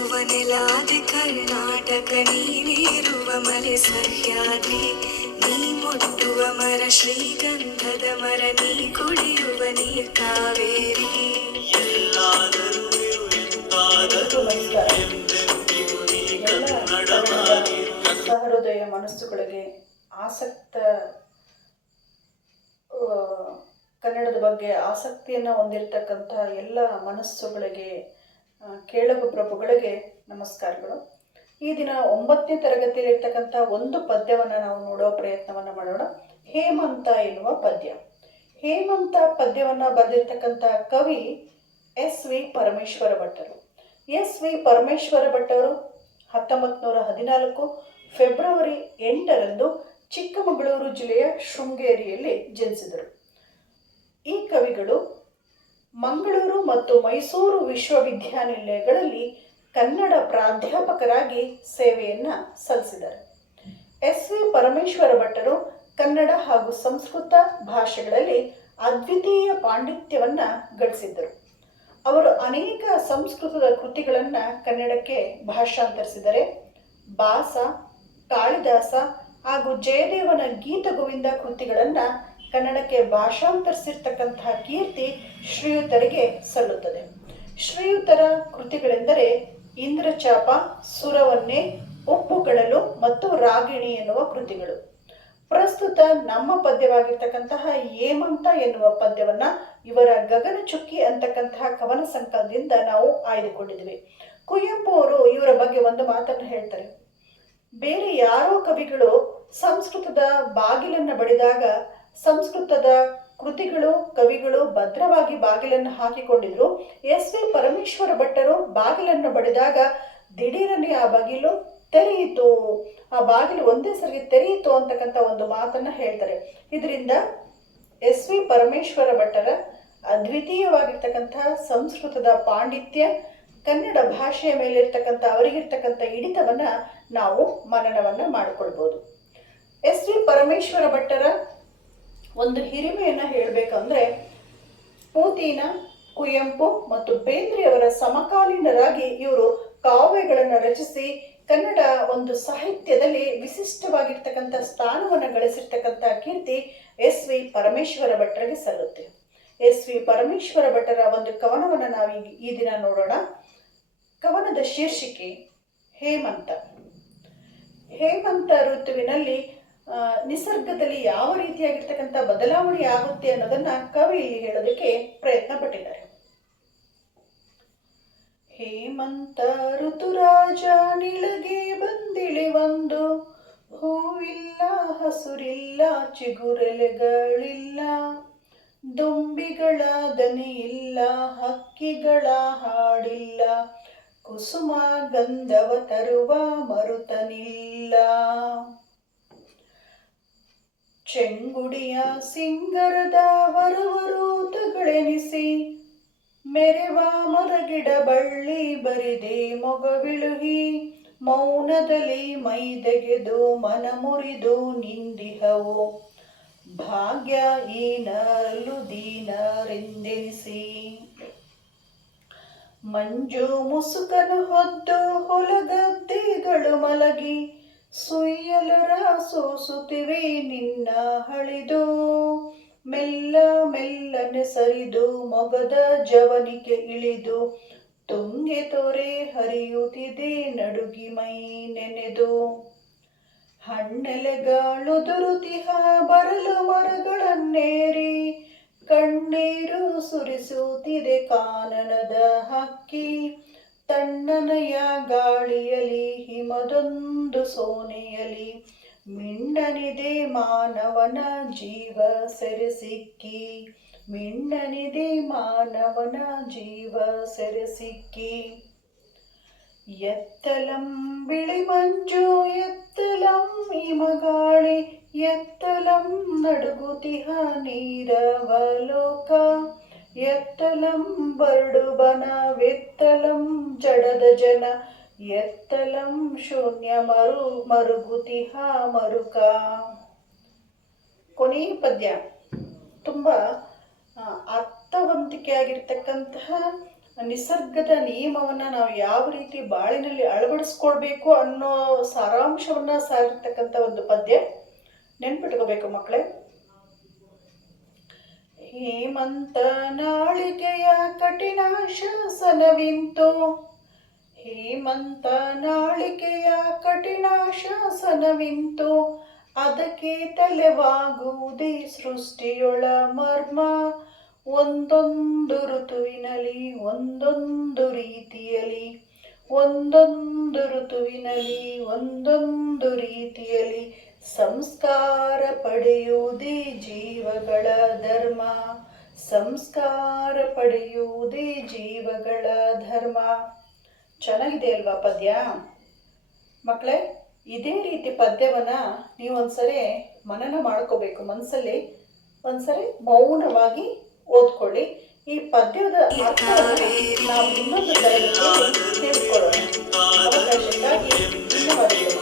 ಹುಟ್ಟುವ ನೆಲಾದಿ ಕರ್ನಾಟಕ ನೀರುವ ಮಲೆ ಸಹ್ಯಾದ್ರಿ. ನೀ ಮುಟ್ಟುವ ಮರ ಶ್ರೀಗಂಧದ ಮರ ನೀ ಕುಡಿಯುವ ನೀರ್ ಕಾವೇರಿ. ಹೃದಯ ಮನಸ್ಸುಗಳಿಗೆ ಆಸಕ್ತ ಕನ್ನಡದ ಬಗ್ಗೆ ಆಸಕ್ತಿಯನ್ನು ಹೊಂದಿರತಕ್ಕಂತಹ ಎಲ್ಲ ಮನಸ್ಸುಗಳಿಗೆ ಕೇಳಗು ಪ್ರಭುಗಳಿಗೆ ನಮಸ್ಕಾರಗಳು. ಈ ದಿನ ಒಂಬತ್ತನೇ ತರಗತಿಯಲ್ಲಿರ್ತಕ್ಕಂಥ ಒಂದು ಪದ್ಯವನ್ನು ನಾವು ನೋಡೋ ಪ್ರಯತ್ನವನ್ನು ಮಾಡೋಣ. ಹೇಮಂತ ಎನ್ನುವ ಪದ್ಯ. ಹೇಮಂತ ಪದ್ಯವನ್ನು ಬರೆದಿರ್ತಕ್ಕಂಥ ಕವಿ ಎಸ್ ವಿ ಪರಮೇಶ್ವರ ಭಟ್ಟರು ಎಸ್ ವಿ ಪರಮೇಶ್ವರ ಭಟ್ಟರು ಹತ್ತೊಂಬತ್ತು ನೂರ ಹದಿನಾಲ್ಕು ಫೆಬ್ರವರಿ ಎಂಟರಂದು ಚಿಕ್ಕಮಗಳೂರು ಜಿಲ್ಲೆಯ ಶೃಂಗೇರಿಯಲ್ಲಿ ಜನಿಸಿದರು. ಈ ಕವಿಗಳು ಮಂಗಳೂರು ಮತ್ತು ಮೈಸೂರು ವಿಶ್ವವಿದ್ಯಾನಿಲಯಗಳಲ್ಲಿ ಕನ್ನಡ ಪ್ರಾಧ್ಯಾಪಕರಾಗಿ ಸೇವೆಯನ್ನು ಸಲ್ಲಿಸಿದರು. ಎಸ್ ವಿ ಪರಮೇಶ್ವರ ಭಟ್ಟರು ಕನ್ನಡ ಹಾಗೂ ಸಂಸ್ಕೃತ ಭಾಷೆಗಳಲ್ಲಿ ಅದ್ವಿತೀಯ ಪಾಂಡಿತ್ಯವನ್ನು ಗಳಿಸಿದ್ದರು. ಅವರು ಅನೇಕ ಸಂಸ್ಕೃತದ ಕೃತಿಗಳನ್ನು ಕನ್ನಡಕ್ಕೆ ಭಾಷಾಂತರಿಸಿದರೆ, ಬಾಸ, ಕಾಳಿದಾಸ ಹಾಗೂ ಜಯದೇವನ ಗೀತ ಗೋವಿಂದ ಕೃತಿಗಳನ್ನು ಕನ್ನಡಕ್ಕೆ ಭಾಷಾಂತರಿಸಿರ್ತಕ್ಕಂತಹ ಕೀರ್ತಿ ಶ್ರೀಯುತರಿಗೆ ಸಲ್ಲುತ್ತದೆ. ಶ್ರೀಯುತರ ಕೃತಿಗಳೆಂದರೆ ಇಂದ್ರಚಾಪ, ಸುರವನ್ನೆ ಉಪ್ಪುಕಡಲು ಮತ್ತು ರಾಗಿಣಿ ಎನ್ನುವ ಕೃತಿಗಳು. ಪ್ರಸ್ತುತ ನಮ್ಮ ಪದ್ಯವಾಗಿರ್ತಕ್ಕಂತಹ ಹೇಮಂತ ಎನ್ನುವ ಪದ್ಯವನ್ನ ಇವರ ಗಗನಚುಕ್ಕಿ ಅಂತಕ್ಕಂತಹ ಕವನ ಸಂಕಲನದಿಂದ ನಾವು ಆಯ್ದುಕೊಂಡಿದ್ವಿ ಕುವೆಂಪು ಅವರು ಇವರ ಬಗ್ಗೆ ಒಂದು ಮಾತನ್ನು ಹೇಳ್ತಾರೆ. ಬೇರೆ ಯಾರೋ ಕವಿಗಳು ಸಂಸ್ಕೃತದ ಬಾಗಿಲನ್ನು ಬಡಿದಾಗ ಸಂಸ್ಕೃತದ ಕೃತಿಗಳು, ಕವಿಗಳು ಭದ್ರವಾಗಿ ಬಾಗಿಲನ್ನು ಹಾಕಿಕೊಂಡಿದ್ರು. ಎಸ್ ವಿ ಪರಮೇಶ್ವರ ಭಟ್ಟರು ಬಾಗಿಲನ್ನು ಬಡಿದಾಗ ದಿಢೀರನೇ ಆ ಬಾಗಿಲು ತೆರೆಯಿತು. ಆ ಬಾಗಿಲು ಒಂದೇ ಸರಿಗೆ ತೆರೆಯಿತು ಅಂತಕ್ಕಂಥ ಒಂದು ಮಾತನ್ನ ಹೇಳ್ತಾರೆ. ಇದರಿಂದ ಎಸ್ ವಿ ಪರಮೇಶ್ವರ ಭಟ್ಟರ ಅದ್ವಿತೀಯವಾಗಿರ್ತಕ್ಕಂತಹ ಸಂಸ್ಕೃತದ ಪಾಂಡಿತ್ಯ, ಕನ್ನಡ ಭಾಷೆಯ ಮೇಲೆ ಇರ್ತಕ್ಕಂಥ ಅವರಿಗಿರ್ತಕ್ಕಂಥ ಹಿಡಿತವನ್ನ ನಾವು ಮನನವನ್ನ ಮಾಡಿಕೊಳ್ಬೋದು. ಎಸ್ ವಿ ಪರಮೇಶ್ವರ ಭಟ್ಟರ ಒಂದು ಹಿರಿಮೆಯನ್ನು ಹೇಳಬೇಕಂದ್ರೆ ಪೂತಿನ ಕುವೆಂಪು ಮತ್ತು ಬೇಂದ್ರೆಯವರ ಸಮಕಾಲೀನರಾಗಿ ಇವರು ಕಾವ್ಯಗಳನ್ನು ರಚಿಸಿ ಕನ್ನಡ ಒಂದು ಸಾಹಿತ್ಯದಲ್ಲಿ ವಿಶಿಷ್ಟವಾಗಿರ್ತಕ್ಕಂಥ ಸ್ಥಾನವನ್ನು ಗಳಿಸಿರ್ತಕ್ಕಂಥ ಕೀರ್ತಿ ಎಸ್ ವಿ ಪರಮೇಶ್ವರ ಭಟ್ರಿಗೆ ಸಲ್ಲುತ್ತೆ. ಎಸ್ ವಿ ಪರಮೇಶ್ವರ ಭಟ್ಟರ ಒಂದು ಕವನವನ್ನು ನಾವು ಈ- ದಿನ ನೋಡೋಣ. ಕವನದ ಶೀರ್ಷಿಕೆ ಹೇಮಂತ. ಹೇಮಂತ ಋತುವಿನಲ್ಲಿ ನಿಸರ್ಗದಲ್ಲಿ ಯಾವ ರೀತಿಯಾಗಿರ್ತಕ್ಕಂಥ ಬದಲಾವಣೆ ಆಗುತ್ತೆ ಅನ್ನೋದನ್ನ ಕವಿ ಇಲ್ಲಿ ಹೇಳೋದಕ್ಕೆ ಪ್ರಯತ್ನ ಪಟ್ಟಿದ್ದಾರೆ ಹೇಮಂತ ಋತುರಾಜ ನಿಳಗೆ ಬಂದಿಳಿ ಒಂದು, ಹೂವಿಲ್ಲ, ಹಸುರಿಲ್ಲ, ಚಿಗುರೆಲೆಗಳಿಲ್ಲ, ದುಂಬಿಗಳ ಇಲ್ಲ ಹಕ್ಕಿಗಳ ಹಾಡಿಲ್ಲ, ಕುಸುಮ ಗಂಧವ ತರುವ ಮರುತನಿಲ್ಲ. ಚೆಂಗುಡಿಯ ಸಿಂಗರದ ವರವರೂತಗಳೆನಿಸಿ, ಮೆರೆವ ಮರಗಿಡ ಬಳ್ಳಿ ಬರಿದೆ ಮೊಗವಿಳುಹಿ ಮೌನದಲ್ಲಿ ಮೈದೆಗೆದು ಮನ ಮುರಿದು ನಿಂದಿಹವು. ಭಾಗ್ಯ ಲುದೀನ ದೀನರೆಂದೆನಿಸಿ. ಮಂಜು ಮುಸುಕನು ಹೊದ್ದು ಹೊಲಗದ್ದೆಗಳು ಮಲಗಿ ಸುಯ್ಯಲರ ಸೋಸುತ್ತಿವೆ ನಿನ್ನ ಹಳಿದು. ಮೆಲ್ಲ ಮೆಲ್ಲನೆ ಸರಿದು ಮೊಗದ ಜವನಿಕೆ ಇಳಿದು. ತುಂಗೆ ತೊರೆ ಹರಿಯುತ್ತಿದೆ ನಡುಗಿ ಮೈ ನೆನೆದು. ಹಣ್ಣೆಲೆಗಾಳು ದುರುತಿಹ ಬರಲು ಮರಗಳನ್ನೇರಿ. ಕಣ್ಣೀರು ಸುರಿಸುತ್ತಿದೆ ಕಾನನದ ಹಕ್ಕಿ. ತಣ್ಣನೆಯ ಗಾಳಿಯಲಿ ಹಿಮದೊಂದು ಸೋನೆಯಲಿ ಮಿಣ್ಣನಿದೆ ಮಾನವನ ಜೀವ ಸೆರೆ ಸಿಕ್ಕಿ ಮಿಣ್ಣನಿದೆ ಮಾನವನ ಜೀವ ಸೆರೆ ಸಿಕ್ಕಿ ಎತ್ತಲಂ ಬಿಳಿ ಮಂಜು ಎತ್ತಲಂ ಹಿಮಗಾಳಿ ಎತ್ತಲಂ ನಡುಗುತಿಹ ನೀರವಲೋಕ ಎತ್ತಲಂ ಬರ್ಡುಬನ, ವೆತ್ತಲಂ ಜಡದ ಜನ, ಎತ್ತಲಂ ಶೂನ್ಯ ಮರು ಮರುಗುತಿಹ ಮರುಕ. ಕೊನೆಯ ಪದ್ಯ. ತುಂಬ ಅರ್ಥವಂತಿಕೆ ಆಗಿರ್ತಕ್ಕಂತಹ ನಿಸರ್ಗದ ನಿಯಮವನ್ನ ನಾವು ಯಾವ ರೀತಿ ಬಾಳಿನಲ್ಲಿ ಅಳವಡಿಸ್ಕೊಳ್ಬೇಕು ಅನ್ನೋ ಸಾರಾಂಶವನ್ನ ಸಾರಿರ್ತಕ್ಕಂಥ ಒಂದು ಪದ್ಯ. ನೆನ್ಪಿಟ್ಕೋಬೇಕು ಮಕ್ಕಳೇ. ಹೇಮಂತ ನಾಳಿಕೆಯ ಕಠಿಣ ಶಾಸನವಿಂತು. ಹೇಮಂತ ನಾಳಿಕೆಯ ಕಠಿಣ ಶಾಸನವಿಂತು. ಅದಕ್ಕೆ ತಲೆವಾಗುವುದೇ ಸೃಷ್ಟಿಯೊಳ ಮರ್ಮ. ಒಂದೊಂದು ಋತುವಿನಲ್ಲಿ, ಒಂದೊಂದು ರೀತಿಯಲ್ಲಿ, ಒಂದೊಂದು ಋತುವಿನಲ್ಲಿ, ಒಂದೊಂದು ರೀತಿಯಲ್ಲಿ ಸಂಸ್ಕಾರ ಪಡೆಯುವುದೇ ಜೀವಗಳ ಧರ್ಮ. ಸಂಸ್ಕಾರ ಪಡೆಯುವುದೇ ಜೀವಗಳ ಧರ್ಮ. ಚೆನ್ನಾಗಿದೆ ಅಲ್ವಾ ಪದ್ಯ? ಮಕ್ಕಳೇ ಇದೇ ರೀತಿ ಪದ್ಯವನ್ನ ನೀವು ಒಂದ್ಸರಿ ಮನನ ಮಾಡ್ಕೋಬೇಕು. ಮನಸ್ಸಲ್ಲಿ ಒಂದ್ಸರಿ ಮೌನವಾಗಿ ಓದ್ಕೊಳ್ಳಿ. ಈ ಪದ್ಯದ ನಾವು ಇನ್ನೊಂದು ತರಗತಿಯಲ್ಲಿ ತಿಳ್ಕೊಳ್ಳೋಣ